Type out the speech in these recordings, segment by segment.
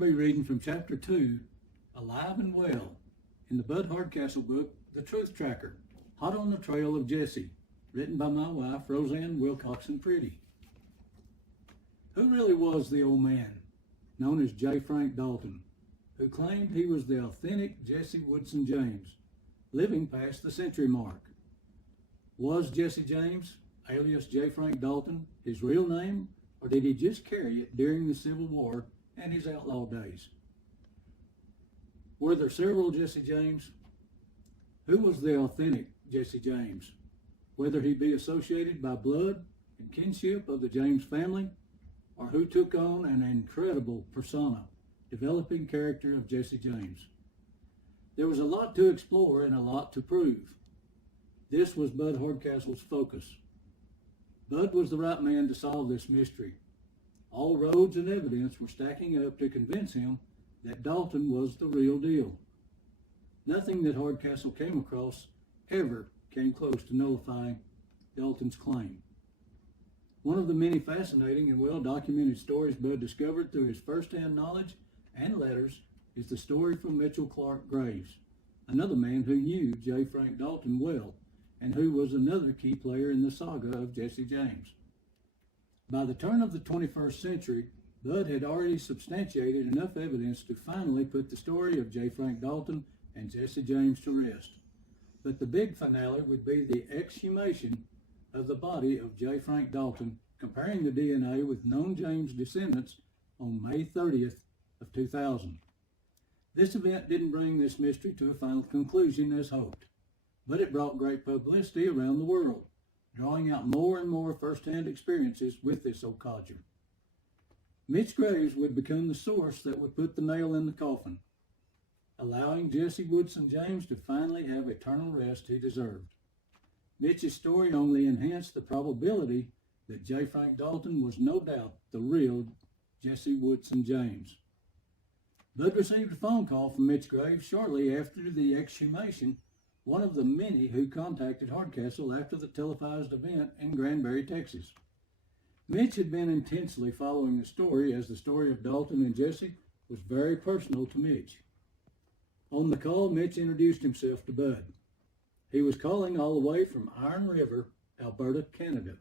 to be reading from Chapter 2, Alive and Well, in the Bud Hardcastle book, The Truth Tracker, Hot on the Trail of Jesse, written by my wife, Roseanne Wilcoxon Priddy. Who really was the old man, known as J. Frank Dalton, who claimed he was the authentic Jesse Woodson James, living past the century mark? Was Jesse James, alias J. Frank Dalton, his real name, or did he just carry it during the Civil War and his outlaw days? Were there several Jesse James? Who was the authentic Jesse James, whether he be associated by blood and kinship of the James family, or who took on an incredible persona, developing character of Jesse James? There was a lot to explore and a lot to prove. This was Bud Hardcastle's focus. Bud was the right man to solve this mystery. All roads and evidence were stacking up to convince him that Dalton was the real deal. Nothing that Hardcastle came across ever came close to nullifying Dalton's claim. One of the many fascinating and well-documented stories Bud discovered through his first-hand knowledge and letters is the story from Mitchell Clark Graves, another man who knew J. Frank Dalton well and who was another key player in the saga of Jesse James. By the turn of the 21st century, Bud had already substantiated enough evidence to finally put the story of J. Frank Dalton and Jesse James to rest. But the big finale would be the exhumation of the body of J. Frank Dalton, comparing the DNA with known James descendants on May 30th of 2000. This event didn't bring this mystery to a final conclusion as hoped, but it brought great publicity around the world, drawing out more and more first-hand experiences with this old codger. Mitch Graves would become the source that would put the nail in the coffin, allowing Jesse Woodson James to finally have eternal rest he deserved. Mitch's story only enhanced the probability that J. Frank Dalton was no doubt the real Jesse Woodson James. Bud received a phone call from Mitch Graves shortly after the exhumation, one of the many who contacted Hardcastle after the televised event in Granbury, Texas. Mitch had been intensely following the story, as the story of Dalton and Jesse was very personal to Mitch. On the call, Mitch introduced himself to Bud. He was calling all the way from Iron River, Alberta, Canada.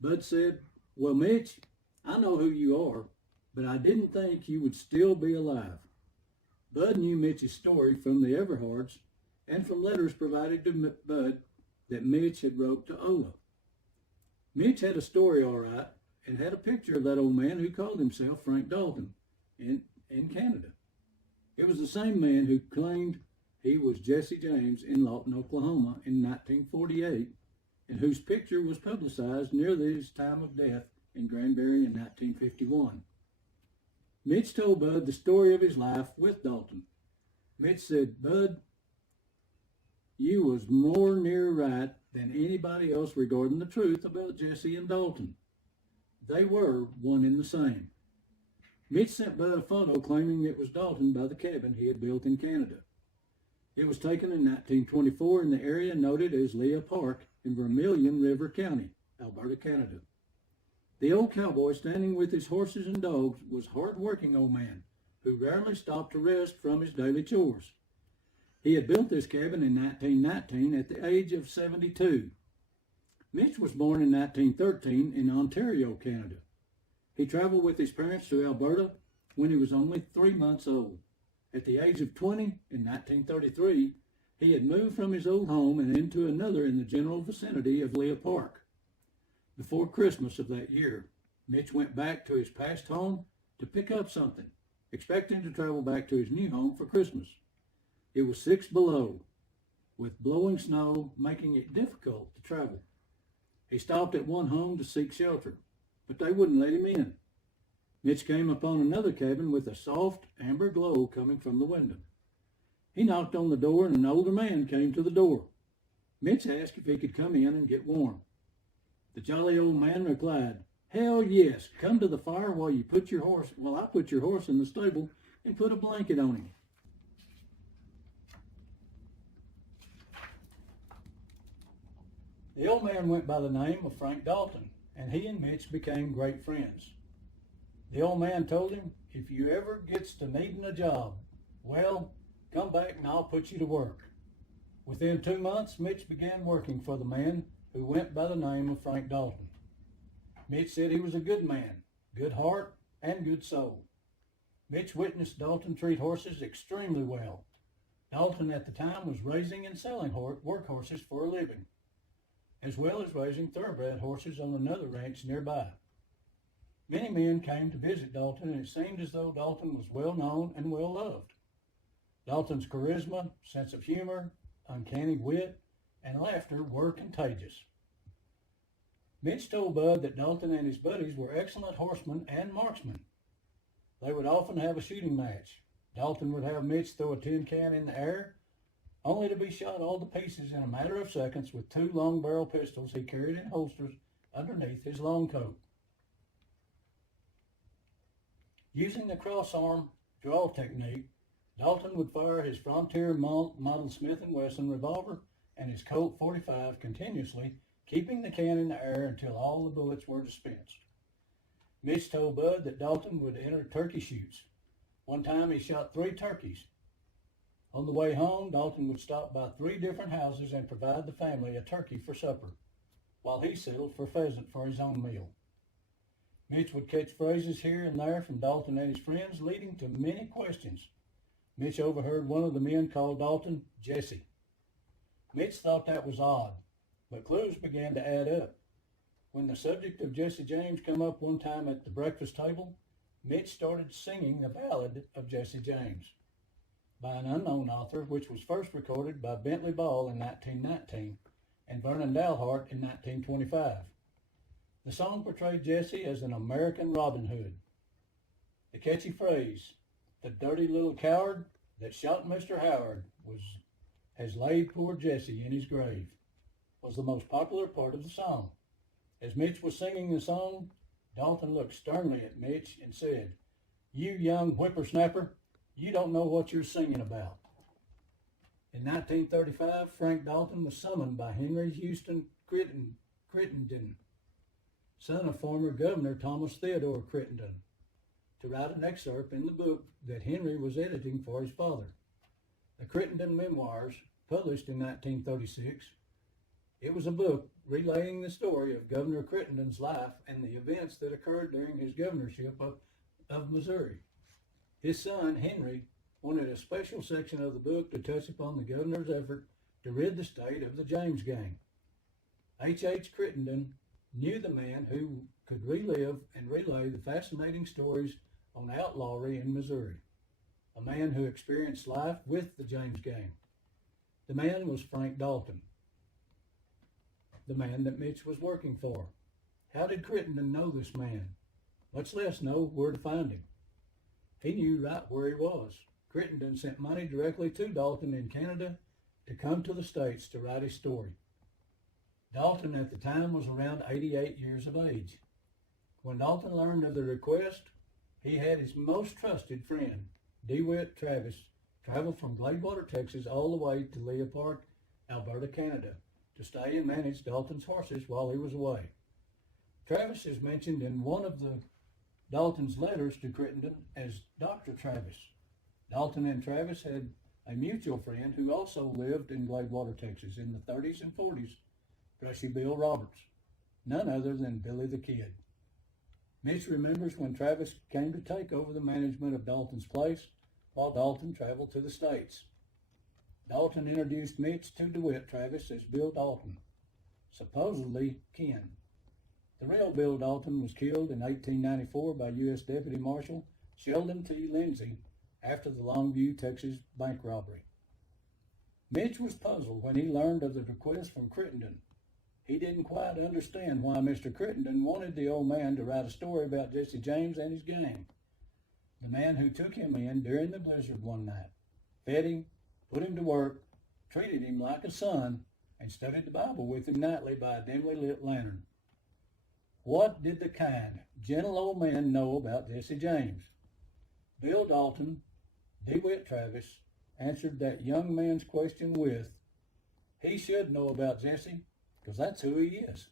Bud said, "Well, Mitch, I know who you are, but I didn't think you would still be alive." Bud knew Mitch's story from the Everhards and from letters provided to Bud that Mitch had wrote to Ola. Mitch had a story all right and had a picture of that old man who called himself Frank Dalton in Canada. It was the same man who claimed he was Jesse James in Lawton, Oklahoma in 1948, and whose picture was publicized near his time of death in Granbury in 1951. Mitch told Bud the story of his life with Dalton. Mitch said, "Bud, you was more near right than anybody else regarding the truth about Jesse and Dalton. They were one and the same." Mitch sent Bud a photo claiming it was Dalton by the cabin he had built in Canada. It was taken in 1924 in the area noted as Leah Park in Vermilion River County, Alberta, Canada. The old cowboy standing with his horses and dogs was a hard-working old man who rarely stopped to rest from his daily chores. He had built this cabin in 1919 at the age of 72. Mitch was born in 1913 in Ontario, Canada. He traveled with his parents to Alberta when he was only 3 months old. At the age of 20, in 1933, he had moved from his old home and into another in the general vicinity of Leah Park. Before Christmas of that year, Mitch went back to his past home to pick up something, expecting to travel back to his new home for Christmas. It was 6 below, with blowing snow making it difficult to travel. He stopped at one home to seek shelter, but they wouldn't let him in. Mitch came upon another cabin with a soft amber glow coming from the window. He knocked on the door and an older man came to the door. Mitch asked if he could come in and get warm. The jolly old man replied, "Hell yes, come to the fire while I put your horse in the stable and put a blanket on him." The old man went by the name of Frank Dalton, and he and Mitch became great friends. The old man told him if you ever gets to needing a job, well, come back and I'll put you to work. Within 2 months, Mitch began working for the man who went by the name of Frank Dalton. Mitch said he was a good man, good heart, and good soul. Mitch witnessed Dalton treat horses extremely well. Dalton at the time was raising and selling work horses for a living, as well as raising thoroughbred horses on another ranch nearby. Many men came to visit Dalton, and it seemed as though Dalton was well known and well loved. Dalton's charisma, sense of humor, uncanny wit, and laughter were contagious. Mitch told Bud that Dalton and his buddies were excellent horsemen and marksmen. They would often have a shooting match. Dalton would have Mitch throw a tin can in the air, only to be shot all to pieces in a matter of seconds with 2 long barrel pistols he carried in holsters underneath his long coat. Using the cross-arm draw technique, Dalton would fire his Frontier model Smith & Wesson revolver and his Colt 45 continuously, keeping the can in the air until all the bullets were dispensed. Mitch told Bud that Dalton would enter turkey shoots. One time he shot 3 turkeys. On the way home, Dalton would stop by 3 different houses and provide the family a turkey for supper, while he settled for pheasant for his own meal. Mitch would catch phrases here and there from Dalton and his friends, leading to many questions. Mitch overheard one of the men call Dalton Jesse. Mitch thought that was odd, but clues began to add up. When the subject of Jesse James came up one time at the breakfast table, Mitch started singing the ballad of Jesse James by an unknown author, which was first recorded by Bentley Ball in 1919 and Vernon Dalhart in 1925. The song portrayed Jesse as an American Robin Hood. The catchy phrase, "The dirty little coward that shot Mr. Howard has laid poor Jesse in his grave," was the most popular part of the song. As Mitch was singing the song, Dalton looked sternly at Mitch and said, "You young whippersnapper, you don't know what you're singing about." In 1935, Frank Dalton was summoned by Henry Houston Crittenden, son of former Governor Thomas Theodore Crittenden, to write an excerpt in the book that Henry was editing for his father. The Crittenden Memoirs, published in 1936, it was a book relaying the story of Governor Crittenden's life and the events that occurred during his governorship of Missouri. His son, Henry, wanted a special section of the book to touch upon the governor's effort to rid the state of the James gang. H. Crittenden knew the man who could relive and relay the fascinating stories on outlawry in Missouri, a man who experienced life with the James gang. The man was Frank Dalton, the man that Mitch was working for. How did Crittenden know this man, much less know where to find him? He knew right where he was. Crittenden sent money directly to Dalton in Canada to come to the States to write his story. Dalton at the time was around 88 years of age. When Dalton learned of the request, he had his most trusted friend, DeWitt Travis, travel from Gladewater, Texas, all the way to Leopard, Alberta, Canada, to stay and manage Dalton's horses while he was away. Travis is mentioned in one of Dalton's letters to Crittenden as Dr. Travis. Dalton and Travis had a mutual friend who also lived in Gladewater, Texas in the 30s and 40s, Brushy Bill Roberts, none other than Billy the Kid. Mitch remembers when Travis came to take over the management of Dalton's place while Dalton traveled to the States. Dalton introduced Mitch to DeWitt Travis as Bill Dalton, supposedly kin. The real Bill Dalton was killed in 1894 by U.S. Deputy Marshal Sheldon T. Lindsay after the Longview, Texas bank robbery. Mitch was puzzled when he learned of the request from Crittenden. He didn't quite understand why Mr. Crittenden wanted the old man to write a story about Jesse James and his gang. The man who took him in during the blizzard one night, fed him, put him to work, treated him like a son, and studied the Bible with him nightly by a dimly lit lantern. What did the kind, gentle old man know about Jesse James? Bill Dalton, DeWitt Travis, answered that young man's question with, "He should know about Jesse, because that's who he is."